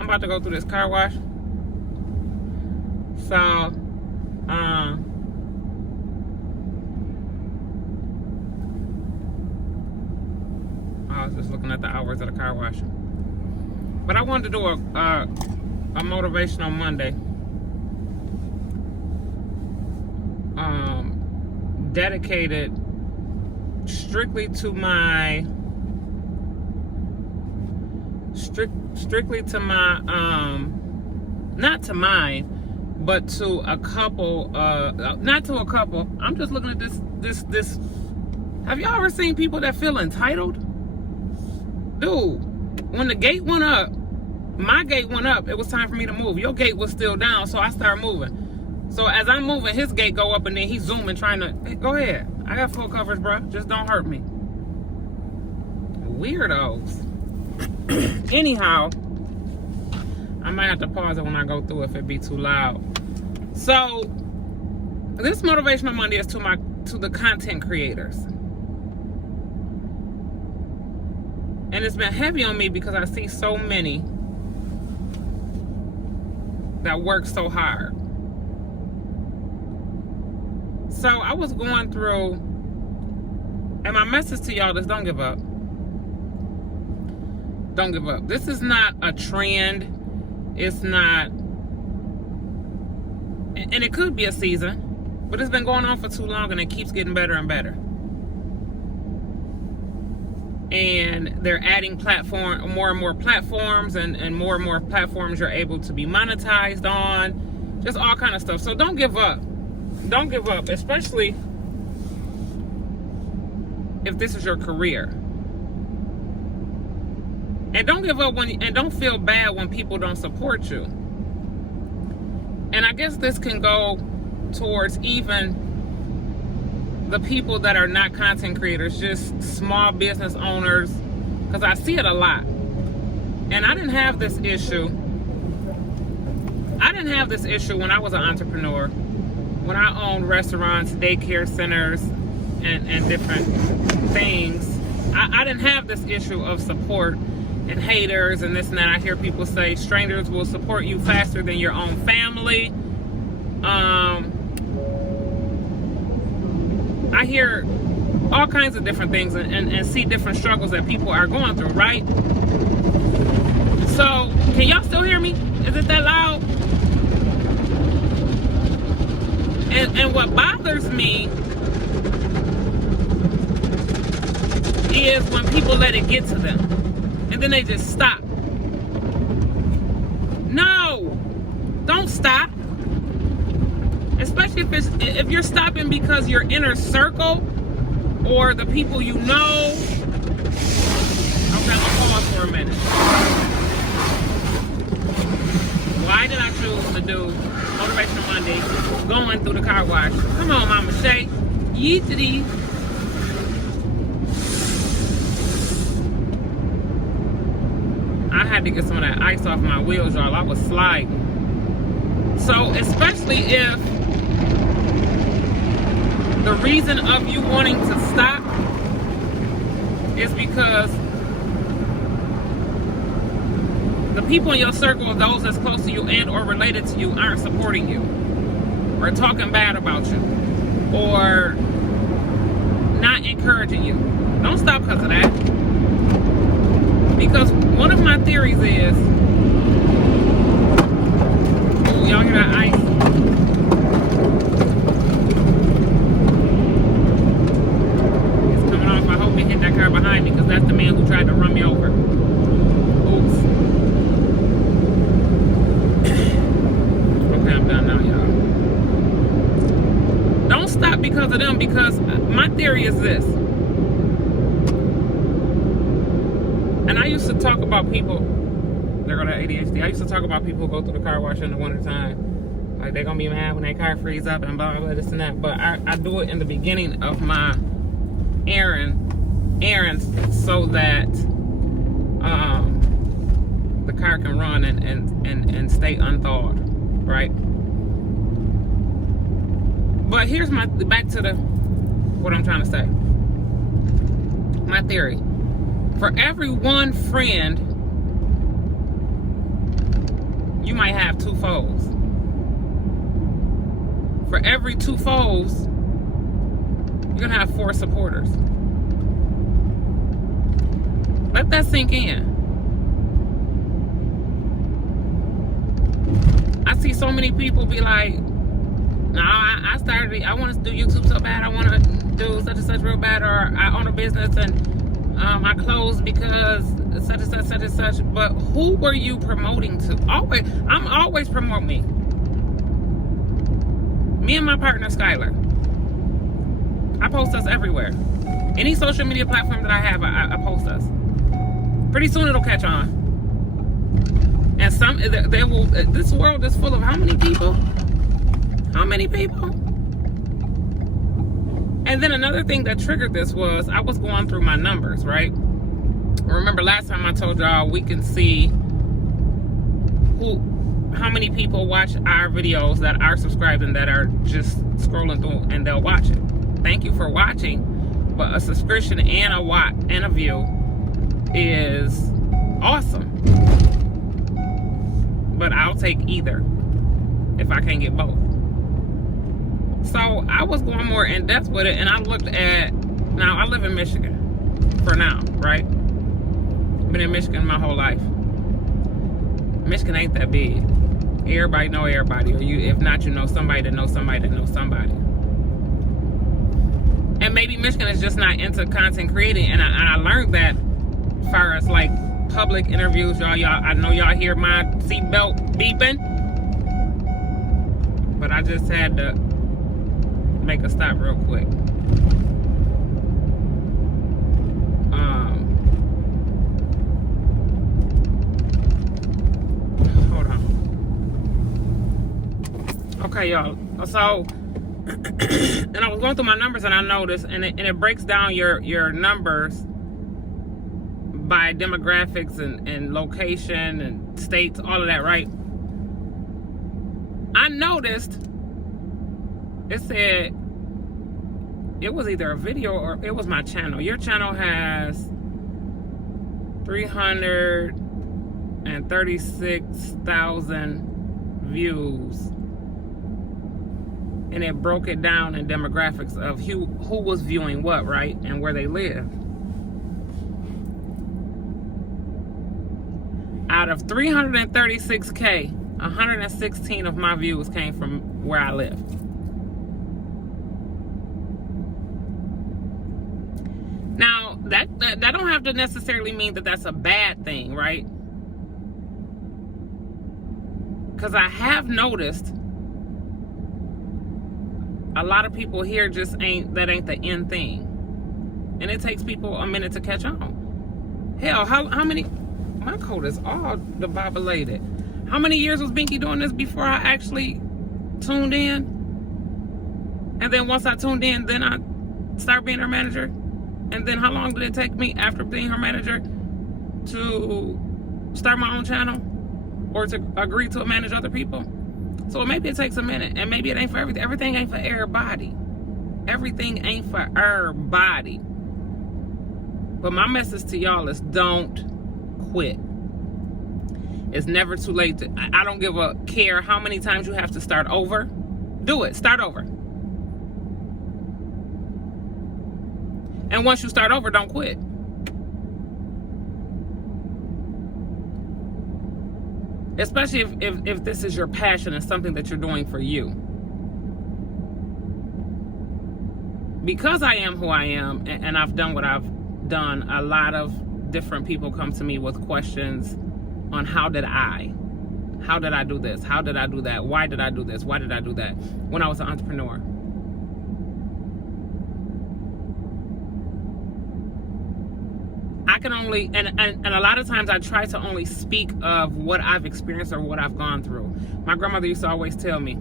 I'm about to go through this car wash. So, I was just looking at the hours of the car wash. But I wanted to do a Motivational Monday. Dedicated strictly to my not to mine, but to a couple, not to a couple. I'm just looking at this. Have y'all ever seen people that feel entitled? Dude, when the gate went up, my gate went up, it was time for me to move. Your gate was still down, so I started moving. So as I'm moving, his gate go up, and then he's zooming, trying to, hey, go ahead. I got full coverage, bro. Just don't hurt me. Weirdos. Anyhow, I might have to pause it when I go through if it be too loud. So this Motivational Monday is to the content creators. And it's been heavy on me because I see so many that work so hard. So I was going through, and my message to y'all is don't give up. Don't give up. This is not a trend. It's not, and it could be a season, but it's been going on for too long and it keeps getting better and better. And they're adding more and more platforms, and more platforms you're able to be monetized on, just all kind of stuff. So don't give up. Don't give up, especially if this is your career. And don't give up and don't feel bad when people don't support you. And I guess this can go towards even the people that are not content creators, just small business owners, because I see it a lot. And I didn't have this issue. I didn't have this issue when I was an entrepreneur, when I owned restaurants, daycare centers, and different things. I didn't have this issue of support and haters and this and that. I hear people say strangers will support you faster than your own family. I hear all kinds of different things and see different struggles that people are going through, right? So, can y'all still hear me? Is it that loud? And what bothers me is when people let it get to them and then they just stop. No, don't stop. Especially if you're stopping because your inner circle or the people you know. Okay, I'm gonna pause for a minute. Why did I choose to do Motivational Monday going through the car wash? Come on, Mama Shay. Yeetity. I had to get some of that ice off my wheels, y'all. I was sliding. So, especially if the reason of you wanting to stop is because the people in your circle, those that's close to you and or related to you, aren't supporting you or talking bad about you or not encouraging you. Don't stop because of that. Because one of my theories is, oh, y'all hear that ice? It's coming off. I hope it hit that car behind me because that's the man who tried to run me over. Oops. Okay, I'm done now, y'all. Don't stop because of them, because my theory is this. And I used to talk about people, they're going to ADHD. I used to talk about people who go through the car wash in the wintertime. Like, they're going to be mad when their car frees up and blah, blah, blah, this and that. But I do it in the beginning of my errands so that the car can run and stay unthawed, right? But here's back to what I'm trying to say. My theory. For every one friend you might have 2 foes. For every 2 foes, you're gonna have 4 supporters. Let that sink in. I see so many people be like, no, I want to do YouTube so bad, I want to do such and such real bad, or I own a business and I closed because such and such. But who were you promoting to? I'm always promoting me. Me and my partner, Skylar. I post us everywhere. Any social media platform that I have, I post us. Pretty soon it'll catch on. And this world is full of how many people? How many people? And then another thing that triggered this was I was going through my numbers, right? Remember last time I told y'all we can see how many people watch our videos that are subscribed and that are just scrolling through and they'll watch it. Thank you for watching, but a subscription and a view is awesome. But I'll take either if I can't get both. So I was going more in depth with it, and I looked at, now I live in Michigan for now, right? Been in Michigan my whole life. Michigan ain't that big. Everybody know everybody, or if not, you know somebody that knows somebody that knows somebody. And maybe Michigan is just not into content creating, and I learned that as far as like public interviews, y'all. I know y'all hear my seatbelt beeping, but I just had to make a stop real quick. Hold on. Okay, y'all. So, and I was going through my numbers, and I noticed, and it breaks down your numbers by demographics and location and states, all of that, right? I noticed it said it was either a video or it was my channel. Your channel has 336,000 views, and it broke it down in demographics of who was viewing what, right, and where they live. Out of 336K, 116 of my views came from where I live. Now, that don't have to necessarily mean that that's a bad thing, right? Because I have noticed a lot of people here just ain't the end thing. And it takes people a minute to catch on. Hell, how many... My coat is all discombobulated. How many years was Binky doing this before I actually tuned in? And then once I tuned in, then I started being her manager. And then how long did it take me after being her manager to start my own channel or to agree to manage other people? So maybe it takes a minute, and maybe it ain't for everything. Everything ain't for everybody. Everything ain't for everybody. But my message to y'all is don't quit. It's never too late to, I don't give a care how many times you have to start over. Do it. Start over. And once you start over, don't quit. Especially if this is your passion and something that you're doing for you. Because I am who I am and I've done what I've done, a lot of different people come to me with questions on how did I do this? How did I do that? Why did I do this? Why did I do that? When I was an entrepreneur. I can only, and a lot of times I try to only speak of what I've experienced or what I've gone through. My grandmother used to always tell me,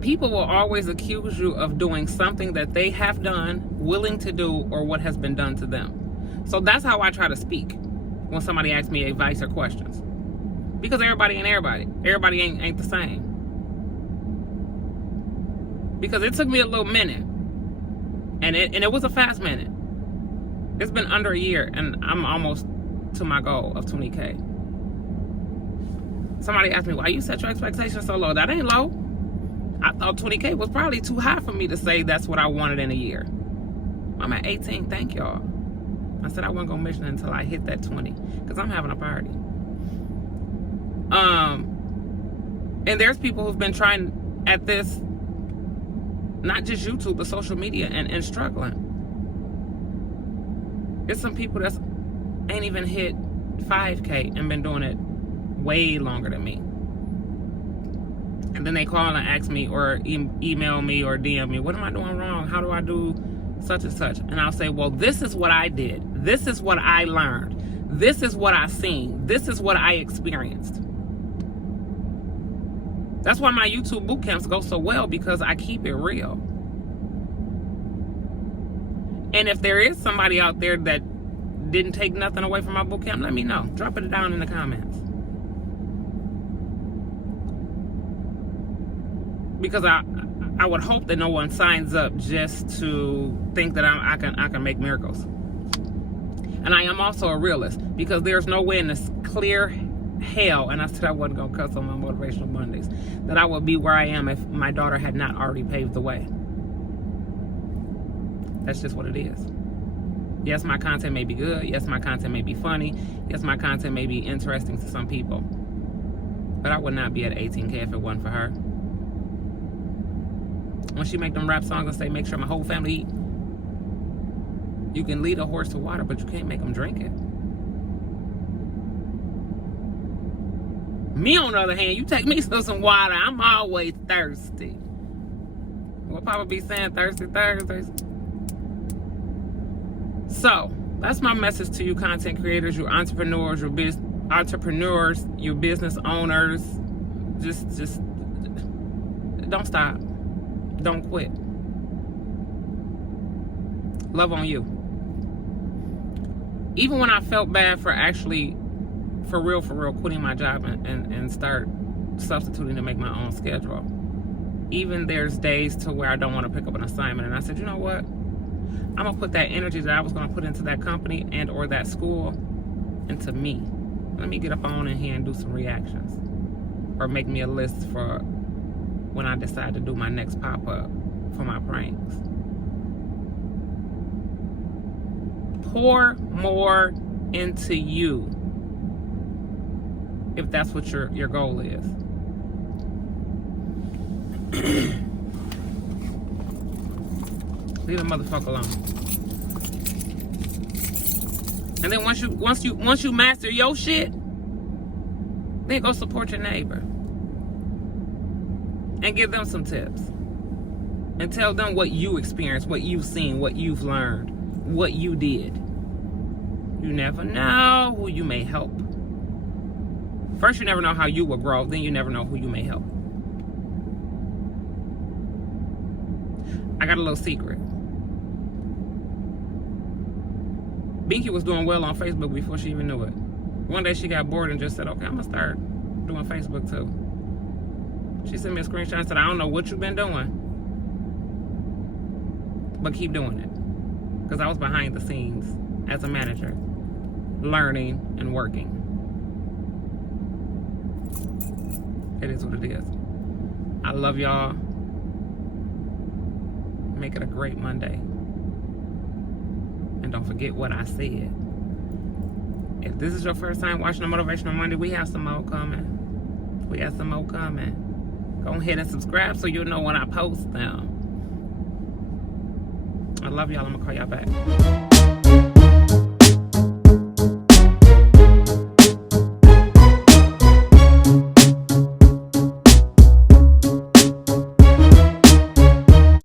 people will always accuse you of doing something that they have done, willing to do, or what has been done to them. So that's how I try to speak when somebody asks me advice or questions. Because everybody ain't everybody. Everybody ain't the same. Because it took me a little minute. And it was a fast minute. It's been under a year and I'm almost to my goal of 20K. Somebody asked me, why you set your expectations so low? That ain't low. I thought 20K was probably too high for me to say that's what I wanted in a year. I'm at 18, thank y'all. I said I wasn't gonna mention it until I hit that 20, because I'm having a party. And there's people who've been trying at this, not just YouTube, but social media, and struggling. There's some people that ain't even hit 5K and been doing it way longer than me. And then they call and ask me, or email me, or DM me, what am I doing wrong? How do I do such and such? And I'll say, well, this is what I did. This is what I learned. This is what I seen. This is what I experienced. That's why my YouTube boot camps go so well, because I keep it real. And if there is somebody out there that didn't take nothing away from my boot camp, let me know. Drop it down in the comments. Because I would hope that no one signs up just to think that I can make miracles. And I am also a realist, because there's no way in this clear hell, and I said I wasn't going to cuss on my Motivational Mondays, that I would be where I am if my daughter had not already paved the way. That's just what it is. Yes, my content may be good. Yes, my content may be funny. Yes, my content may be interesting to some people. But I would not be at 18K if it wasn't for her. When she make them rap songs and say, make sure my whole family eat. You can lead a horse to water, but you can't make them drink it. Me, on the other hand, you take me some water, I'm always thirsty. We'll probably be saying thirsty Thursdays. So, that's my message to you content creators, you entrepreneurs, your business owners. Just don't stop. Don't quit. Love on you. Even when I felt bad for actually, for real, quitting my job and start substituting to make my own schedule. Even there's days to where I don't want to pick up an assignment. And I said, you know what? I'm going to put that energy that I was going to put into that company and or that school into me. Let me get up on in here and do some reactions. Or make me a list for when I decide to do my next pop-up for my pranks. Pour more into you if that's what your goal is. Leave the motherfucker alone. And then once you master your shit, then go support your neighbor. And give them some tips. And tell them what you experienced, what you've seen, what you've learned, what you did. You never know who you may help. First, you never know how you will grow. Then you never know who you may help. I got a little secret. Binky was doing well on Facebook before she even knew it. One day she got bored and just said, okay, I'm going to start doing Facebook too. She sent me a screenshot and said, I don't know what you've been doing, but keep doing it. Because I was behind the scenes as a manager, learning and working. It is what it is. I love y'all. Make it a great Monday. And don't forget what I said. If this is your first time watching a Motivational Monday, we have some more coming. We have some more coming. Go ahead and subscribe so you'll know when I post them. I love y'all. I'm going to call y'all back.